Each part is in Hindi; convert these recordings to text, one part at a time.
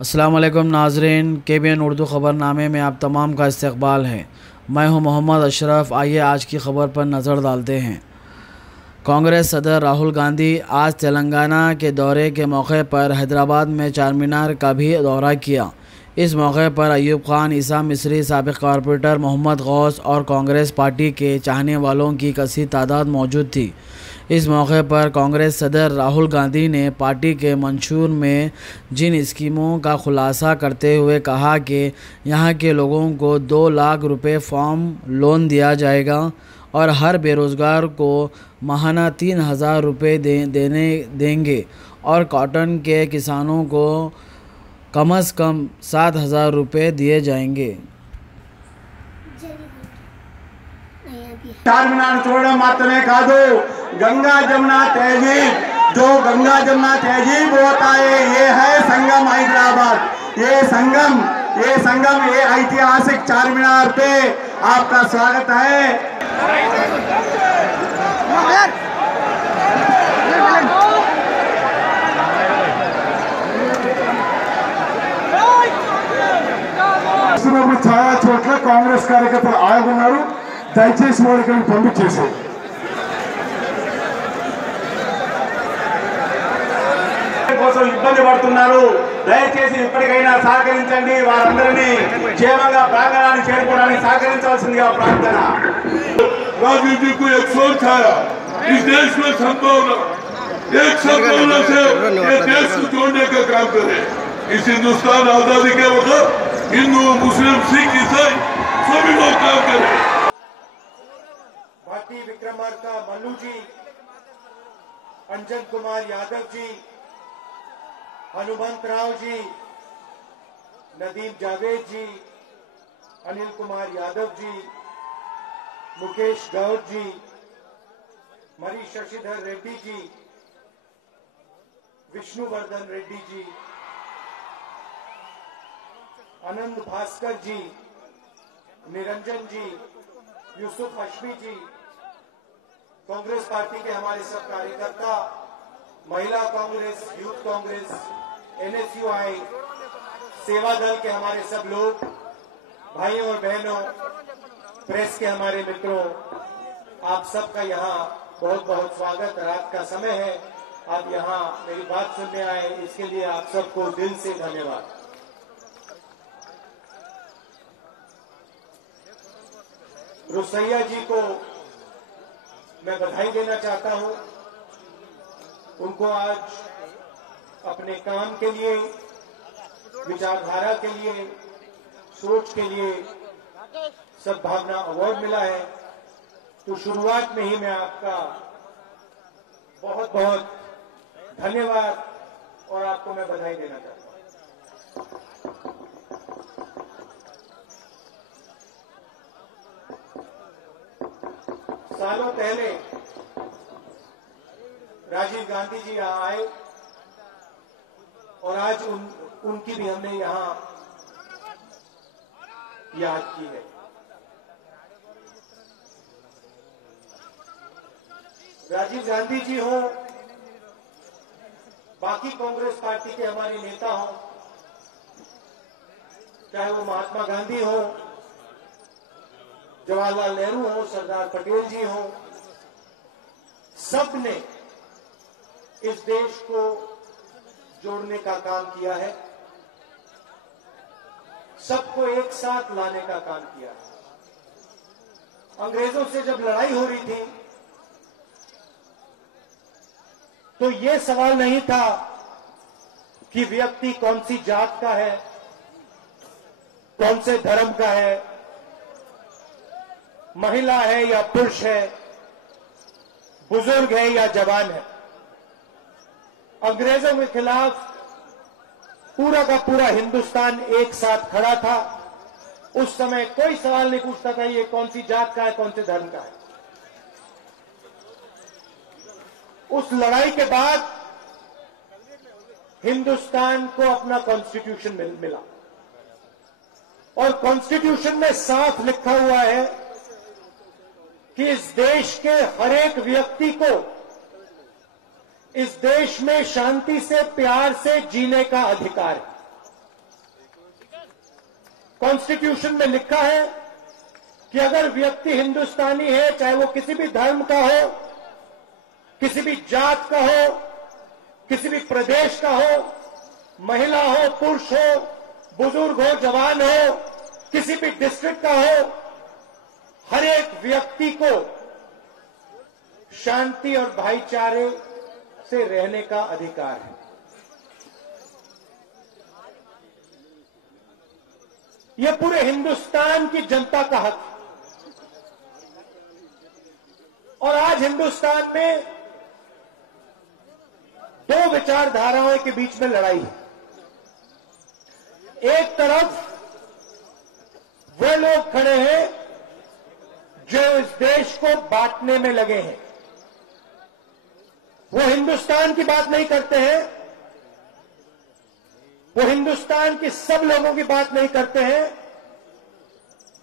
अस्सलाम वालेकुम नाज़रीन, KBN उर्दू ख़बरनामे में आप तमाम का इस्तकबाल है। मैं हूं मोहम्मद अशरफ। आइए आज की ख़बर पर नज़र डालते हैं। कांग्रेस सदर राहुल गांधी आज तेलंगाना के दौरे के मौके पर हैदराबाद में चारमीनार का भी दौरा किया। इस मौके पर अयूब खान, ईसा मिस्री, साबिक़ कॉरपोरेटर मोहम्मद गौस और कांग्रेस पार्टी के चाहने वालों की कसीर तादाद मौजूद थी। इस मौके पर कांग्रेस सदर राहुल गांधी ने पार्टी के मंशूर में जिन स्कीमों का खुलासा करते हुए कहा कि यहां के लोगों को 2 लाख रुपए फार्म लोन दिया जाएगा और हर बेरोज़गार को माहाना 3,000 रुपये देंगे और कॉटन के किसानों को कम से कम 7,000 रुपये दिए जाएंगे। చార్మినార్ చూడడం మాత్రమే కాదు, गंगा जमुना तहजीब, जो गंगा जमुना तहजीब होता है, ये है संगम हैदराबाद। ये संगम ये ऐतिहासिक चारमीनार पे आपका स्वागत है। ఛాయా చోట్ల కాంగ్రెస్ కార్యకర్తలు ఆగున్నారు. దయచేసి వాళ్ళకి పంపించేసారు. కోసం ఇబ్బంది పడుతున్నారు. దయచేసి ఇప్పటికైనా సహకరించండి. వారందరినీ క్షేమంగా ప్రాంగణానికి చేరుకోవడానికి సహకరించవలసిందిగా ప్రార్థన। राजनीति को एक सोच आया, इस देश में सद्भावना, एक सद्भावना से ये देश को जोड़ने का काम करे। इस हिंदुस्तान आजादी के वक्त हिंदू, मुस्लिम, सिख, ईसाई सभी लोग काम करें। भाटी विक्रमार्का मल्लू जी, अंजन कुमार यादव जी, हनुमंत राव जी, नदीम जावेद जी, अनिल कुमार यादव जी, मुकेश गौड़ जी, मरी शशिधर रेड्डी जी, विष्णुवर्धन रेड्डी जी, आनंद भास्कर जी, निरंजन जी, यूसुफ हशमी जी, कांग्रेस पार्टी के हमारे सब कार्यकर्ता, महिला कांग्रेस, यूथ कांग्रेस, NSUI, सेवा दल के हमारे सब लोग, भाइयों और बहनों, प्रेस के हमारे मित्रों, आप सबका यहाँ बहुत बहुत स्वागत। रात का समय है, आप यहाँ मेरी बात सुनने आए, इसके लिए आप सबको दिल से धन्यवाद। रुसैया जी को मैं बधाई देना चाहता हूं। उनको आज अपने काम के लिए, विचारधारा के लिए, सोच के लिए सद्भावना अवार्ड मिला है। तो शुरुआत में ही मैं आपका बहुत बहुत धन्यवाद और आपको मैं बधाई देना चाहता हूं। सालों पहले राजीव गांधी जी यहां आए और आज उनकी भी हमने यहां याद की है। राजीव गांधी जी हो, बाकी कांग्रेस पार्टी के हमारे नेता हो, चाहे वो महात्मा गांधी हो, जवाहरलाल नेहरू हो, सरदार पटेल जी हो, सबने इस देश को जोड़ने का काम किया है, सबको एक साथ लाने का काम किया है। अंग्रेजों से जब लड़ाई हो रही थी तो ये सवाल नहीं था कि व्यक्ति कौन सी जात का है, कौन से धर्म का है, महिला है या पुरुष है, बुजुर्ग है या जवान है। अंग्रेजों के खिलाफ पूरा का पूरा हिंदुस्तान एक साथ खड़ा था। उस समय कोई सवाल नहीं पूछता था ये कौन सी जात का है, कौन से धर्म का है। उस लड़ाई के बाद हिंदुस्तान को अपना कॉन्स्टिट्यूशन मिला और कॉन्स्टिट्यूशन में साफ लिखा हुआ है कि इस देश के हर एक व्यक्ति को इस देश में शांति से, प्यार से जीने का अधिकार है। कॉन्स्टिट्यूशन में लिखा है कि अगर व्यक्ति हिंदुस्तानी है, चाहे वो किसी भी धर्म का हो, किसी भी जात का हो, किसी भी प्रदेश का हो, महिला हो, पुरुष हो, बुजुर्ग हो, जवान हो, किसी भी डिस्ट्रिक्ट का हो, हर एक व्यक्ति को शांति और भाईचारे से रहने का अधिकार है। यह पूरे हिंदुस्तान की जनता का हक है। और आज हिंदुस्तान में दो विचारधाराओं के बीच में लड़ाई है। एक तरफ वे लोग खड़े हैं जो इस देश को बांटने में लगे हैं। वो हिंदुस्तान की बात नहीं करते हैं, वो हिंदुस्तान के सब लोगों की बात नहीं करते हैं,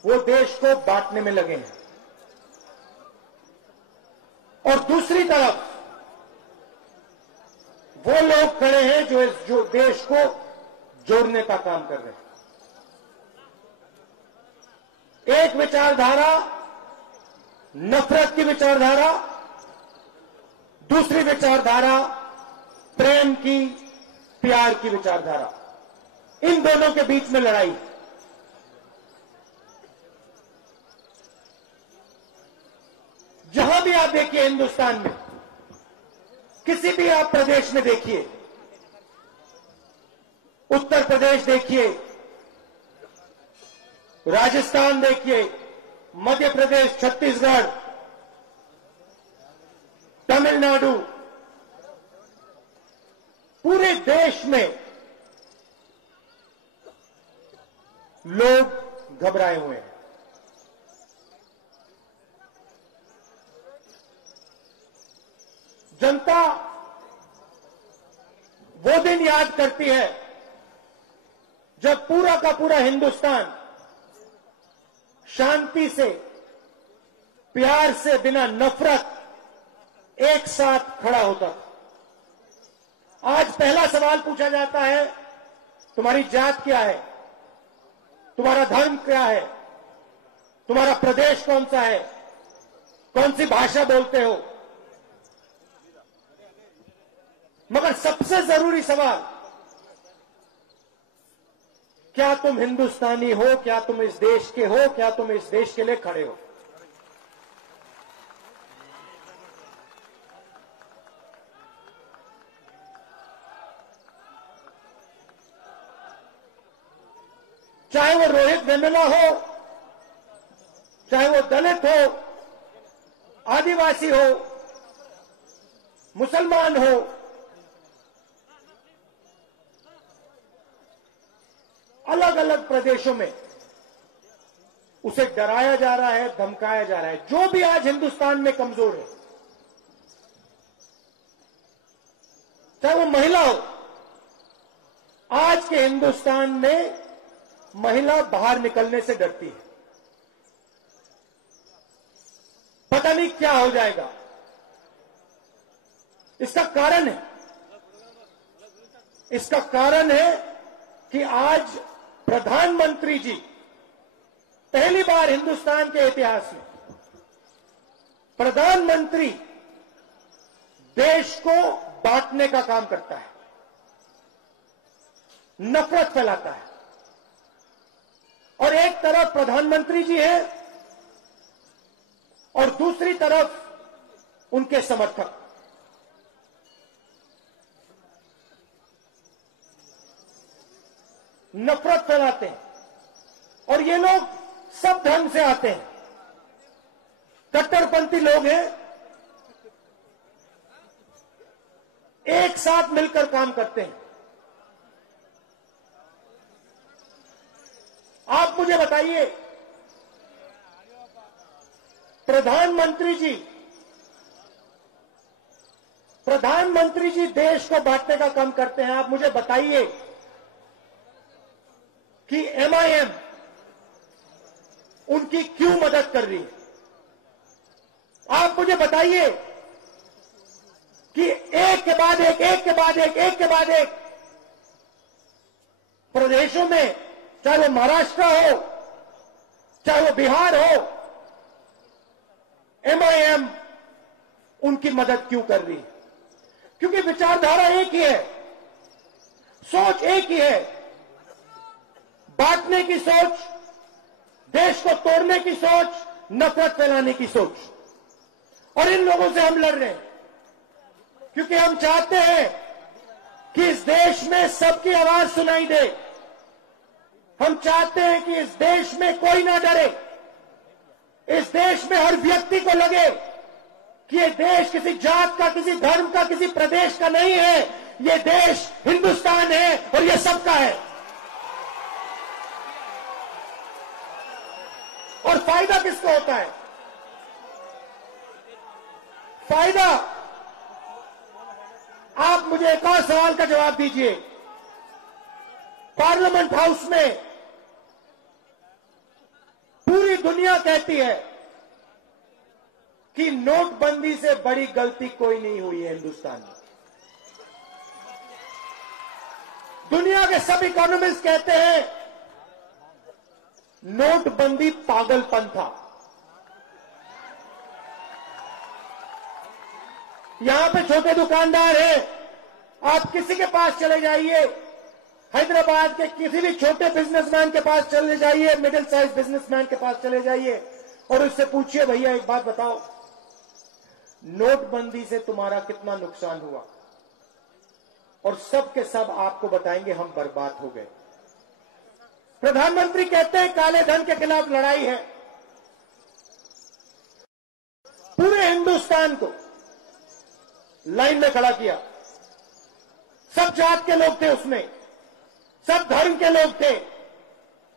वो देश को बांटने में लगे हैं। और दूसरी तरफ वो लोग खड़े हैं जो देश को जोड़ने का काम कर रहे हैं। एक विचारधारा नफरत की विचारधारा, दूसरी विचारधारा प्रेम की, प्यार की विचारधारा। इन दोनों के बीच में लड़ाई। जहां भी आप देखिए हिंदुस्तान में, किसी भी आप प्रदेश में देखिए, उत्तर प्रदेश देखिए, राजस्थान देखिए, मध्य प्रदेश, छत्तीसगढ़, तमिलनाडु, पूरे देश में लोग घबराए हुए हैं। जनता वो दिन याद करती है जब पूरा का पूरा हिंदुस्तान शांति से, प्यार से, बिना नफरत एक साथ खड़ा होता था। आज पहला सवाल पूछा जाता है, तुम्हारी जात क्या है, तुम्हारा धर्म क्या है, तुम्हारा प्रदेश कौन सा है, कौन सी भाषा बोलते हो। मगर सबसे जरूरी सवाल, क्या तुम हिंदुस्तानी हो, क्या तुम इस देश के हो, क्या तुम इस देश के लिए खड़े हो। चाहे वो रोहित वेमुला हो, चाहे वो दलित हो, आदिवासी हो, मुसलमान हो, अलग अलग प्रदेशों में उसे डराया जा रहा है, धमकाया जा रहा है। जो भी आज हिंदुस्तान में कमजोर है, चाहे वो महिला हो, आज के हिंदुस्तान में महिला बाहर निकलने से डरती है। पता नहीं क्या हो जाएगा। इसका कारण है, इसका कारण है कि आज प्रधानमंत्री जी पहली बार हिंदुस्तान के इतिहास में प्रधानमंत्री देश को बांटने का काम करता है, नफरत फैलाता है। और एक तरफ प्रधानमंत्री जी हैं और दूसरी तरफ उनके समर्थक। नफरत फैलाते हैं। और ये लोग सब धर्म से आते हैं, कट्टरपंथी लोग हैं, एक साथ मिलकर काम करते हैं। आप मुझे बताइए, प्रधानमंत्री जी देश को बांटने का काम करते हैं। आप मुझे बताइए कि MIM उनकी क्यों मदद कर रही है। आप मुझे बताइए कि एक के बाद एक प्रदेशों में चाहे वो महाराष्ट्र हो, चाहे वो बिहार हो, एमआईएम उनकी मदद क्यों कर रही है? क्योंकि विचारधारा एक ही है, सोच एक ही है, बांटने की सोच, देश को तोड़ने की सोच, नफरत फैलाने की सोच। और इन लोगों से हम लड़ रहे हैं क्योंकि हम चाहते हैं कि इस देश में सबकी आवाज सुनाई दे। हम चाहते हैं कि इस देश में कोई ना डरे, इस देश में हर व्यक्ति को लगे कि ये देश किसी जात का, किसी धर्म का, किसी प्रदेश का नहीं है, ये देश हिंदुस्तान है और ये सबका है। और फायदा किसको होता है? फायदा, आप मुझे एक और सवाल का जवाब दीजिए। पार्लियामेंट हाउस में पूरी दुनिया कहती है कि नोटबंदी से बड़ी गलती कोई नहीं हुई है हिंदुस्तान में। दुनिया के सब इकोनॉमिस्ट कहते हैं नोटबंदी पागलपन था। यहां पे छोटे दुकानदार हैं, आप किसी के पास चले जाइए, हैदराबाद के किसी भी छोटे बिजनेसमैन के पास चले जाइए, मिडिल साइज बिजनेसमैन के पास चले जाइए और उससे पूछिए, भैया एक बात बताओ, नोटबंदी से तुम्हारा कितना नुकसान हुआ? और सब के सब आपको बताएंगे हम बर्बाद हो गए। प्रधानमंत्री कहते हैं काले धन के खिलाफ लड़ाई है। पूरे हिंदुस्तान को लाइन में खड़ा किया, सब जात के लोग थे उसमें, सब धर्म के लोग थे,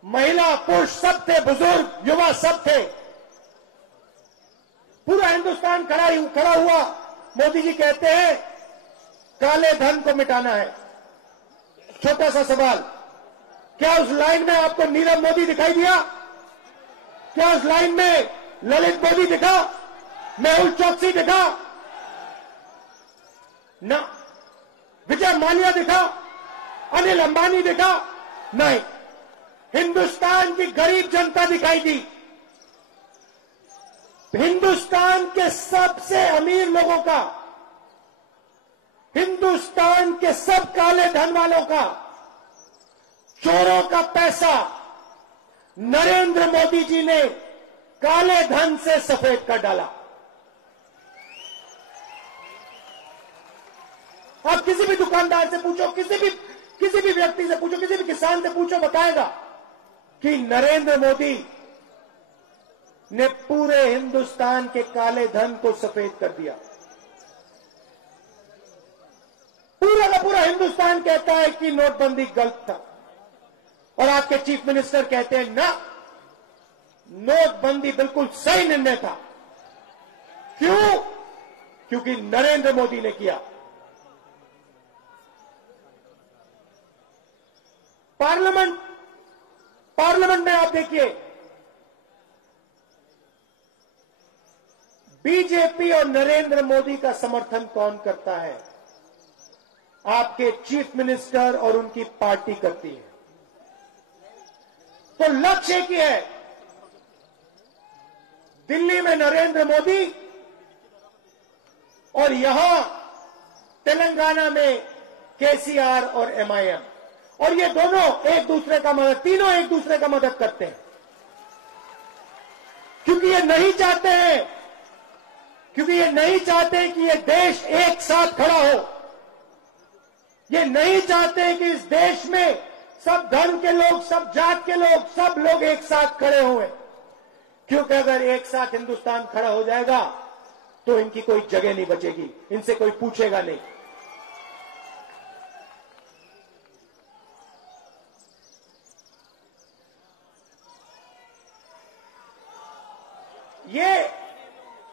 महिला पुरुष सब थे, बुजुर्ग युवा सब थे, पूरा हिंदुस्तान खड़ा हुआ। मोदी जी कहते हैं काले धन को मिटाना है। छोटा सा सवाल, क्या उस लाइन में आपको नीरव मोदी दिखाई दिया? क्या उस लाइन में ललित मोदी दिखा? मेहुल चोकसी दिखा? ना। विजय माल्या दिखा? अनिल अंबानी दिखा? नहीं। हिंदुस्तान की गरीब जनता दिखाई दी। हिंदुस्तान के सबसे अमीर लोगों का, हिंदुस्तान के सब काले धन वालों का, चोरों का पैसा नरेंद्र मोदी जी ने काले धन से सफेद कर डाला। आप किसी भी दुकानदार से पूछो, किसी भी व्यक्ति से पूछो, किसी भी किसान से पूछो, बताएगा कि नरेंद्र मोदी ने पूरे हिंदुस्तान के काले धन को सफेद कर दिया। पूरा का पूरा हिंदुस्तान कहता है कि नोटबंदी गलत था और आपके चीफ मिनिस्टर कहते हैं ना, नोटबंदी बिल्कुल सही निर्णय था। क्यों? क्योंकि नरेंद्र मोदी ने किया। पार्लियामेंट में आप देखिए, बीजेपी और नरेंद्र मोदी का समर्थन कौन करता है? आपके चीफ मिनिस्टर और उनकी पार्टी करती है। तो लक्ष्य एक ही है, दिल्ली में नरेंद्र मोदी और यहां तेलंगाना में केसीआर और एमआईएम, और ये दोनों एक दूसरे का मदद, तीनों एक दूसरे का मदद करते हैं। क्योंकि ये नहीं चाहते कि ये देश एक साथ खड़ा हो। ये नहीं चाहते कि इस देश में सब धर्म के लोग, सब जात के लोग, सब लोग एक साथ खड़े हुए। क्योंकि अगर एक साथ हिंदुस्तान खड़ा हो जाएगा तो इनकी कोई जगह नहीं बचेगी, इनसे कोई पूछेगा नहीं।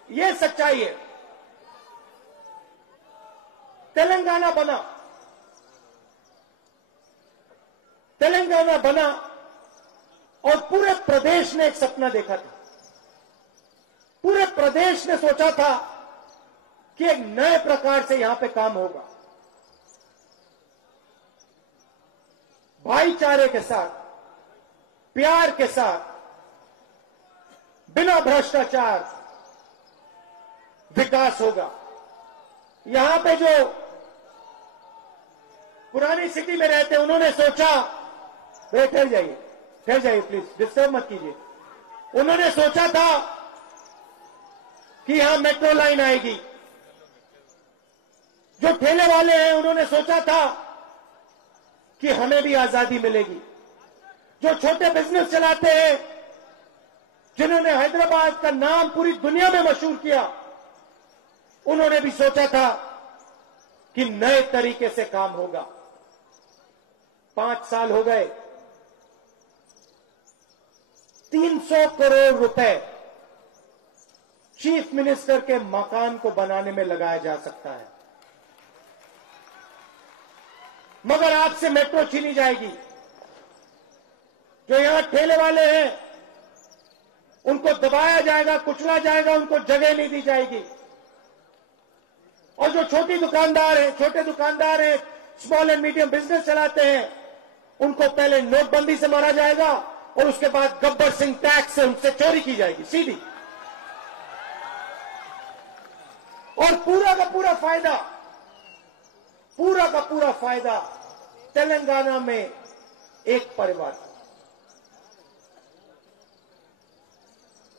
ये सच्चाई है। तेलंगाना बना और पूरे प्रदेश ने एक सपना देखा था। पूरे प्रदेश ने सोचा था कि एक नए प्रकार से यहां पे काम होगा, भाईचारे के साथ, प्यार के साथ, बिना भ्रष्टाचार विकास होगा। यहां पे जो पुरानी सिटी में रहते हैं, उन्होंने सोचा, ठहर जाइए प्लीज, डिस्टर्ब मत कीजिए। उन्होंने सोचा था कि यहां मेट्रो लाइन आएगी। जो ठेले वाले हैं, उन्होंने सोचा था कि हमें भी आजादी मिलेगी। जो छोटे बिजनेस चलाते हैं, जिन्होंने हैदराबाद का नाम पूरी दुनिया में मशहूर किया, उन्होंने भी सोचा था कि नए तरीके से काम होगा। 5 साल हो गए, 300 करोड़ रुपए चीफ मिनिस्टर के मकान को बनाने में लगाया जा सकता है, मगर आपसे मेट्रो छीनी जाएगी। जो यहां ठेले वाले हैं, उनको दबाया जाएगा, कुचला जाएगा, उनको जगह नहीं दी जाएगी। और जो छोटे दुकानदार हैं, स्मॉल एंड मीडियम बिजनेस चलाते हैं, उनको पहले नोटबंदी से मारा जाएगा और उसके बाद गब्बर सिंह टैक्स से उनसे चोरी की जाएगी सीधी। और पूरा का पूरा फायदा तेलंगाना में एक परिवार को।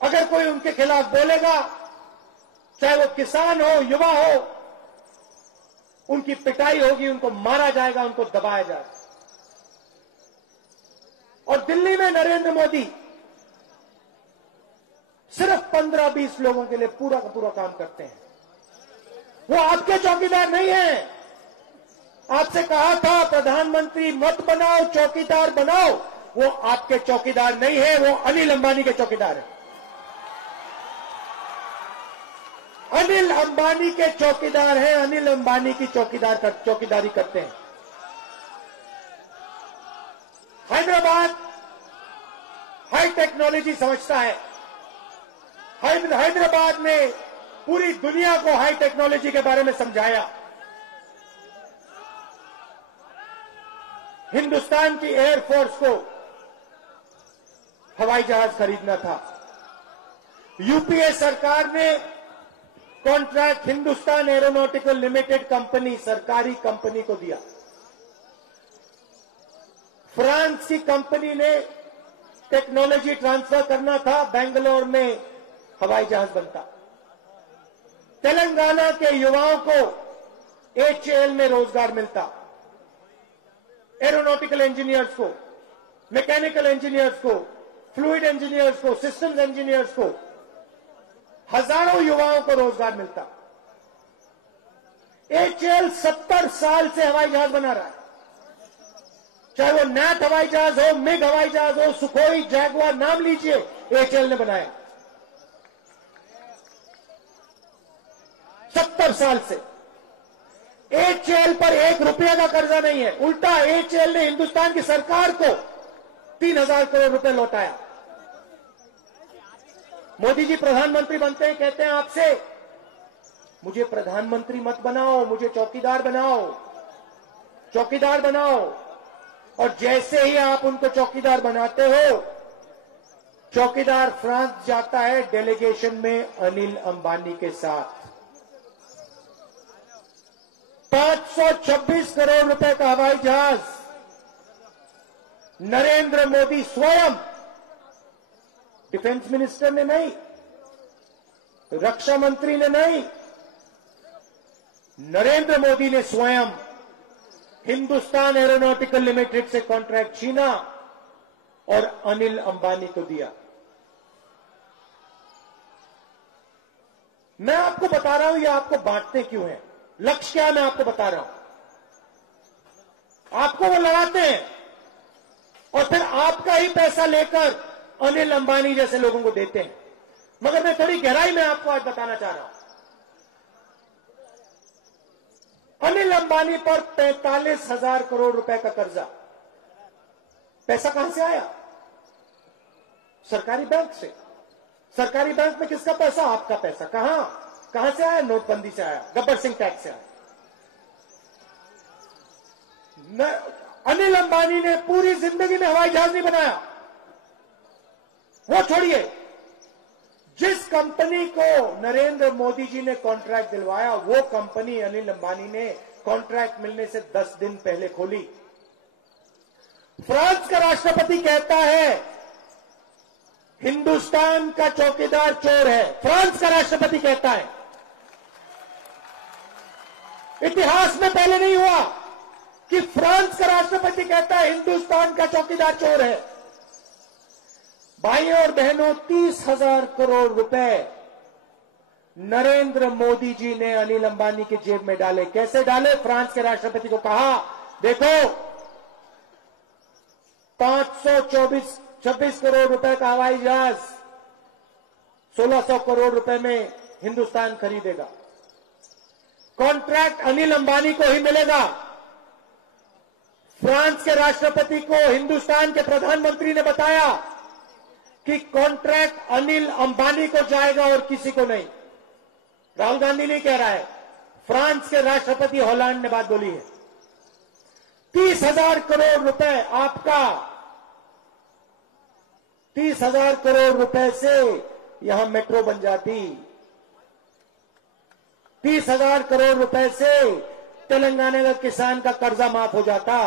अगर कोई उनके खिलाफ बोलेगा, चाहे वो किसान हो, युवा हो, उनकी पिटाई होगी, उनको मारा जाएगा, उनको दबाया जाएगा। और दिल्ली में नरेंद्र मोदी सिर्फ 15-20 लोगों के लिए पूरा का पूरा काम करते हैं। वो आपके चौकीदार नहीं है। आपसे कहा था प्रधानमंत्री मत बनाओ, चौकीदार बनाओ। वो आपके चौकीदार नहीं है, वो अनिल अंबानी के चौकीदार है। अनिल अंबानी के चौकीदार हैं, अनिल अंबानी की चौकीदारी करते हैं। हैदराबाद हाई टेक्नोलॉजी समझता है। हैदराबाद ने पूरी दुनिया को हाई टेक्नोलॉजी के बारे में समझाया। हिंदुस्तान की एयरफोर्स को हवाई जहाज खरीदना था। यूपीए सरकार ने contract Hindustan aeronautical limited company, सरकारी कंपनी को दिया। फ्रांस की कंपनी ने टेक्नोलॉजी ट्रांसफर करना था, बेंगलोर में हवाई जहाज बनता। तेलंगाना के युवाओं को एचएएल में रोजगार मिलता। एरोनॉटिकल इंजीनियर्स को, मैकेनिकल इंजीनियर्स को, फ्लूइड इंजीनियर्स को, सिस्टम्स इंजीनियर्स को, हजारों युवाओं को रोजगार मिलता। एचएएल 70 साल से हवाई जहाज बना रहा है। चाहे वो नैट हवाई जहाज हो, मिग हवाई जहाज हो, सुखोई, जैगुआर, नाम लीजिए, एचएएल ने बनाया। 70 साल से एचएएल पर 1 रुपया का कर्जा नहीं है। उल्टा एचएएल ने हिंदुस्तान की सरकार को 3000 करोड़ रुपए लौटाया। मोदी जी प्रधानमंत्री बनते हैं, कहते हैं आपसे, मुझे प्रधानमंत्री मत बनाओ, मुझे चौकीदार बनाओ। और जैसे ही आप उनको चौकीदार बनाते हो, चौकीदार फ्रांस जाता है डेलीगेशन में अनिल अंबानी के साथ। 526 करोड़ रुपए का हवाई जहाज नरेंद्र मोदी स्वयं, डिफेंस मिनिस्टर ने नहीं, रक्षा मंत्री ने नहीं, नरेंद्र मोदी ने स्वयं हिंदुस्तान एरोनॉटिकल लिमिटेड से कॉन्ट्रैक्ट छीना और अनिल अंबानी को दिया। मैं आपको बता रहा हूं, ये आपको बांटते क्यों हैं, लक्ष्य क्या है, मैं आपको बता रहा हूं। आपको वो लड़ाते हैं और फिर आपका ही पैसा लेकर अनिल अंबानी जैसे लोगों को देते हैं। मगर मैं थोड़ी गहराई में आपको आज बताना चाह रहा हूं। अनिल अंबानी पर 45,000 करोड़ रुपए का कर्जा, पैसा कहां से आया? सरकारी बैंक से। सरकारी बैंक में किसका पैसा? आपका पैसा। कहां से आया? नोटबंदी से आया, गब्बर सिंह टैक्स से आया। अनिल अंबानी ने पूरी जिंदगी में हवाई जहाज नहीं बनाया। वो छोड़िए, जिस कंपनी को नरेंद्र मोदी जी ने कॉन्ट्रैक्ट दिलवाया, वो कंपनी अनिल अंबानी ने कॉन्ट्रैक्ट मिलने से 10 दिन पहले खोली। फ्रांस का राष्ट्रपति कहता है हिंदुस्तान का चौकीदार चोर है। फ्रांस का राष्ट्रपति कहता है, इतिहास में पहले नहीं हुआ कि फ्रांस का राष्ट्रपति कहता है हिंदुस्तान का चौकीदार चोर है। भाइयों और बहनों, 30,000 करोड़ रुपए नरेंद्र मोदी जी ने अनिल अंबानी की जेब में डाले। कैसे डाले? फ्रांस के राष्ट्रपति को कहा, देखो 526 करोड़ रुपए का हवाई जहाज 1600 करोड़ रुपए में हिंदुस्तान खरीदेगा। कॉन्ट्रैक्ट अनिल अंबानी को ही मिलेगा। फ्रांस के राष्ट्रपति को हिंदुस्तान के प्रधानमंत्री ने बताया कि कॉन्ट्रैक्ट अनिल अंबानी को जाएगा और किसी को नहीं। राहुल गांधी नहीं कह रहा है, फ्रांस के राष्ट्रपति हॉलैंड ने बात बोली है। 30,000 करोड़ रुपए आपका, 30,000 करोड़ रुपए से यहां मेट्रो बन जाती। 30,000 करोड़ रुपए से तेलंगाना का किसान का कर्जा माफ हो जाता।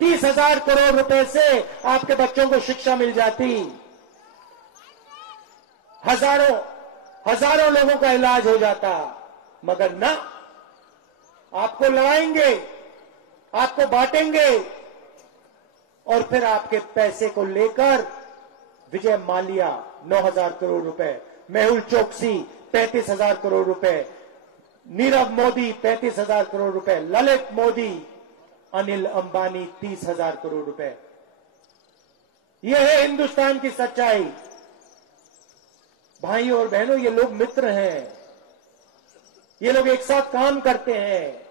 30,000 करोड़ रुपए से आपके बच्चों को शिक्षा मिल जाती। हजारों लोगों का इलाज हो जाता। मगर ना, आपको लड़ाएंगे, आपको बांटेंगे और फिर आपके पैसे को लेकर विजय माल्या 9,000 करोड़ रुपए, मेहुल चोकसी 35,000 करोड़ रुपए, नीरव मोदी 35,000 करोड़ रुपए, ललित मोदी, अनिल अंबानी 30,000 करोड़ रुपए। यह है हिंदुस्तान की सच्चाई। भाइयों और बहनों, ये लोग मित्र हैं, ये लोग एक साथ काम करते हैं,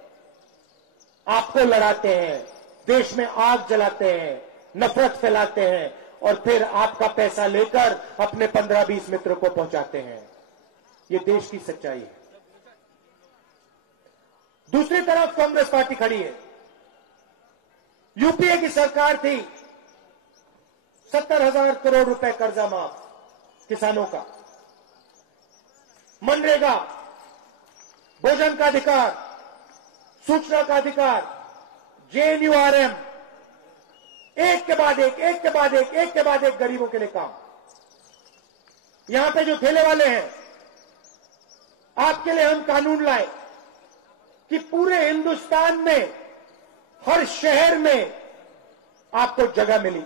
आपको लड़ाते हैं, देश में आग जलाते हैं, नफरत फैलाते हैं और फिर आपका पैसा लेकर अपने 15-20 मित्रों को पहुंचाते हैं। ये देश की सच्चाई है। दूसरी तरफ कांग्रेस पार्टी खड़ी है। यूपीए की सरकार थी, 70,000 करोड़ रुपए कर्जा माफ किसानों का, मनरेगा, भोजन का अधिकार, सूचना का अधिकार, जेएनयूआरएम, एक के बाद एक गरीबों के लिए काम। यहां पे जो ठेले वाले हैं, आपके लिए हम कानून लाए कि पूरे हिंदुस्तान में हर शहर में आपको जगह मिली।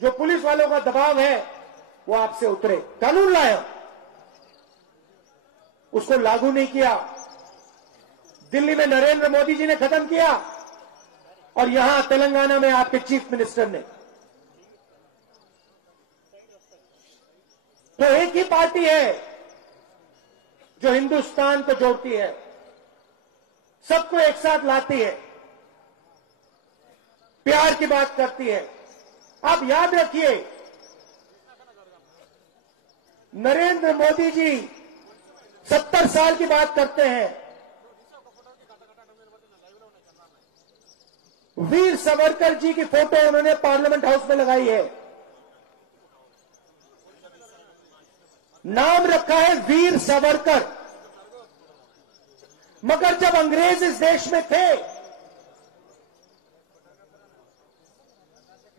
जो पुलिस वालों का दबाव है वो आपसे उतरे। कानून लाया, उसको लागू नहीं किया। दिल्ली में नरेंद्र मोदी जी ने खत्म किया और यहां तेलंगाना में आपके चीफ मिनिस्टर ने। तो एक ही पार्टी है जो हिंदुस्तान को जोड़ती है, सबको एक साथ लाती है, प्यार की बात करती है। आप याद रखिए, नरेंद्र मोदी जी 70 साल की बात करते हैं। वीर सावरकर जी की फोटो उन्होंने पार्लियामेंट हाउस में लगाई है। नाम रखा है वीर सावरकर। मगर जब अंग्रेज इस देश में थे,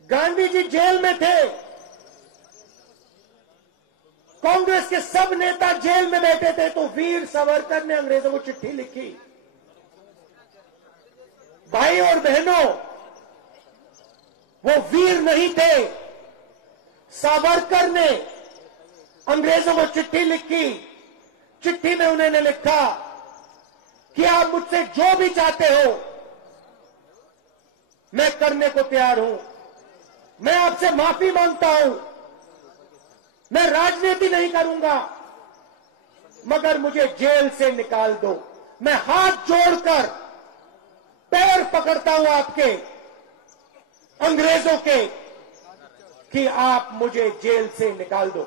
गांधी जी जेल में थे, कांग्रेस के सब नेता जेल में बैठे थे, तो वीर सावरकर ने अंग्रेजों को चिट्ठी लिखी। भाई और बहनों, वो वीर नहीं थे, सावरकर ने अंग्रेजों को चिट्ठी लिखी। चिट्ठी में उन्होंने लिखा कि आप मुझसे जो भी चाहते हो मैं करने को तैयार हूं, मैं आपसे माफी मांगता हूं, मैं राजनीति नहीं करूंगा, मगर मुझे जेल से निकाल दो। मैं हाथ जोड़कर पैर पकड़ता हूं आपके, अंग्रेजों के, कि आप मुझे जेल से निकाल दो।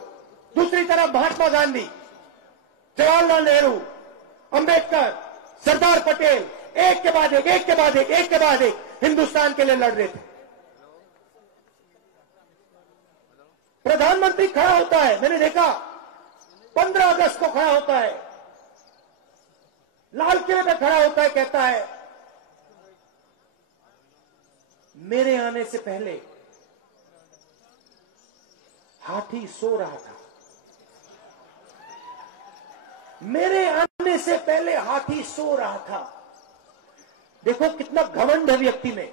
दूसरी तरफ महात्मा गांधी, जवाहरलाल नेहरू, अंबेडकर, सरदार पटेल एक के बाद एक हिंदुस्तान के लिए लड़ रहे थे। प्रधानमंत्री खड़ा होता है, मैंने देखा 15 अगस्त को खड़ा होता है, लाल किले में खड़ा होता है, कहता है मेरे आने से पहले हाथी सो रहा था, मेरे आने से पहले हाथी सो रहा था। देखो कितना घमंड है व्यक्ति में।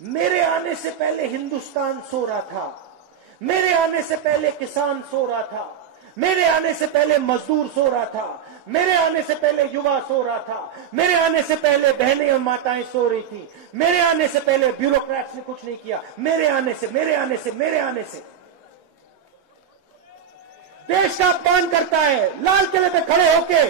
मेरे आने से पहले हिंदुस्तान सो रहा था, मेरे आने से पहले किसान सो रहा था, मेरे आने से पहले मजदूर सो रहा था, मेरे आने से पहले युवा सो रहा था, मेरे आने से पहले बहनें और माताएं सो रही थी, मेरे आने से पहले ब्यूरोक्रेट्स ने कुछ नहीं किया, मेरे आने से मेरे आने से मेरे आने से देश का अपमान करता है। लाल किले पे खड़े होके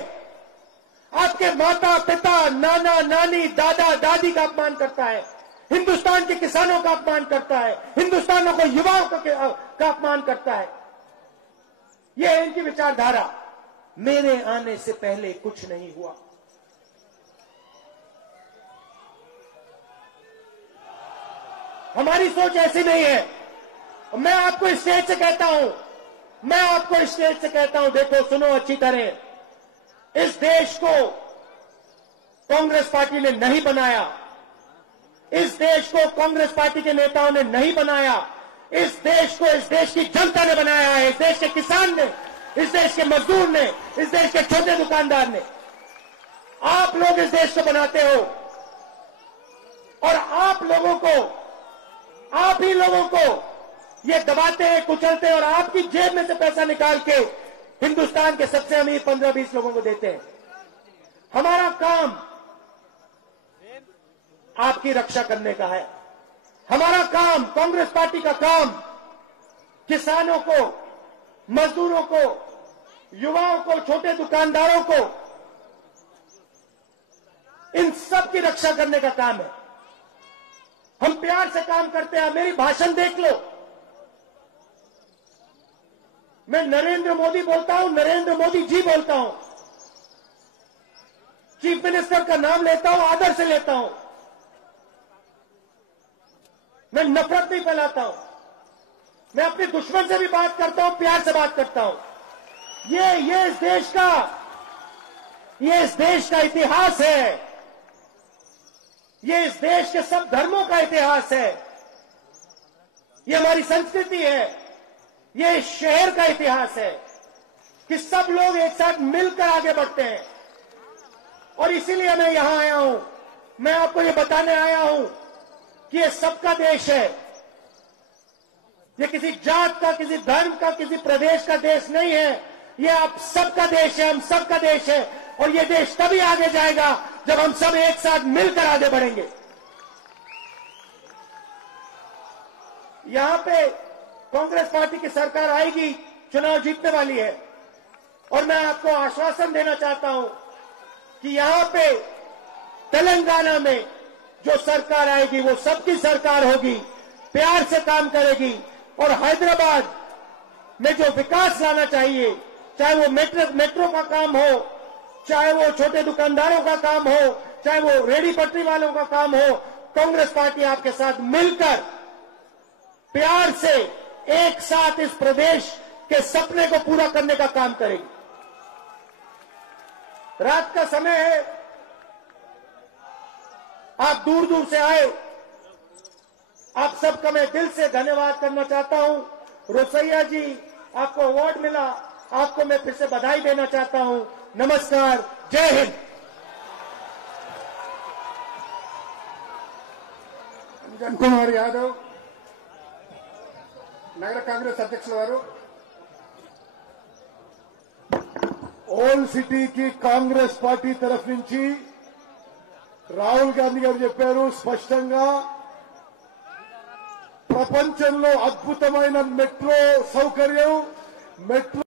आपके माता पिता नाना नानी दादा दादी का अपमान करता है, हिंदुस्तान के किसानों का अपमान करता है, हिंदुस्तानों को युवाओं का अपमान करता है। यह है इनकी विचारधारा। मेरे आने से पहले कुछ नहीं हुआ। हमारी सोच ऐसी नहीं है। मैं आपको इस स्टेज से कहता हूं, मैं आपको इस स्टेज से कहता हूं, देखो सुनो अच्छी तरह, इस देश को कांग्रेस पार्टी ने नहीं बनाया, इस देश को कांग्रेस पार्टी के नेताओं ने नहीं बनाया, इस देश को इस देश की जनता ने बनाया है, इस देश के किसान ने, इस देश के मजदूर ने, इस देश के छोटे दुकानदार ने। आप लोग इस देश को बनाते हो और आप लोगों को, आप ही लोगों को ये दबाते हैं, कुचलते हैं और आपकी जेब में से पैसा निकाल के हिंदुस्तान के सबसे अमीर 15-20 लोगों को देते हैं। हमारा काम आपकी रक्षा करने का है। हमारा काम, कांग्रेस पार्टी का काम किसानों को, मजदूरों को, युवाओं को, छोटे दुकानदारों को, इन सब की रक्षा करने का काम है। हम प्यार से काम करते हैं। मेरी भाषण देख लो, मैं नरेंद्र मोदी बोलता हूं, नरेंद्र मोदी जी बोलता हूं, चीफ मिनिस्टर का नाम लेता हूं, आदर से लेता हूं, मैं नफरत नहीं फैलाता हूं। मैं अपने दुश्मन से भी बात करता हूं, प्यार से बात करता हूं। ये इस देश का इतिहास है, ये इस देश के सब धर्मों का इतिहास है, ये हमारी संस्कृति है, ये इस शहर का इतिहास है कि सब लोग एक साथ मिलकर आगे बढ़ते हैं। और इसीलिए मैं यहां आया हूं, मैं आपको ये बताने आया हूं कि ये सबका देश है। ये किसी जात का, किसी धर्म का, किसी प्रदेश का देश नहीं है, ये आप सबका देश है, हम सबका देश है। और ये देश तभी आगे जाएगा जब हम सब एक साथ मिलकर आगे बढ़ेंगे। यहां पे कांग्रेस पार्टी की सरकार आएगी, चुनाव जीतने वाली है, और मैं आपको आश्वासन देना चाहता हूं कि यहां पे तेलंगाना में जो सरकार आएगी वो सबकी सरकार होगी, प्यार से काम करेगी। और हैदराबाद में जो विकास लाना चाहिए, चाहे वो मेट्रो का काम हो, चाहे वो छोटे दुकानदारों का काम हो, चाहे वो रेडी पटरी वालों का काम हो, कांग्रेस पार्टी आपके साथ मिलकर प्यार से एक साथ इस प्रदेश के सपने को पूरा करने का काम करेगी। रात का समय है, आप दूर दूर से आए, आप सबका मैं दिल से धन्यवाद करना चाहता हूं। रोसैया जी, आपको अवार्ड मिला, आपको मैं फिर से बधाई देना चाहता हूं। नमस्कार, जय हिंद। अंजन कुमार यादव, నగర కాంగ్రెస్ అధ్యక్షుల వారు. ఓల్డ్ సిటీకి కాంగ్రెస్ పార్టీ తరఫు నుంచి రాహుల్ గాంధీ గారు చెప్పారు స్పష్టంగా, ప్రపంచంలో అద్భుతమైన మెట్రో సౌకర్యం, మెట్రో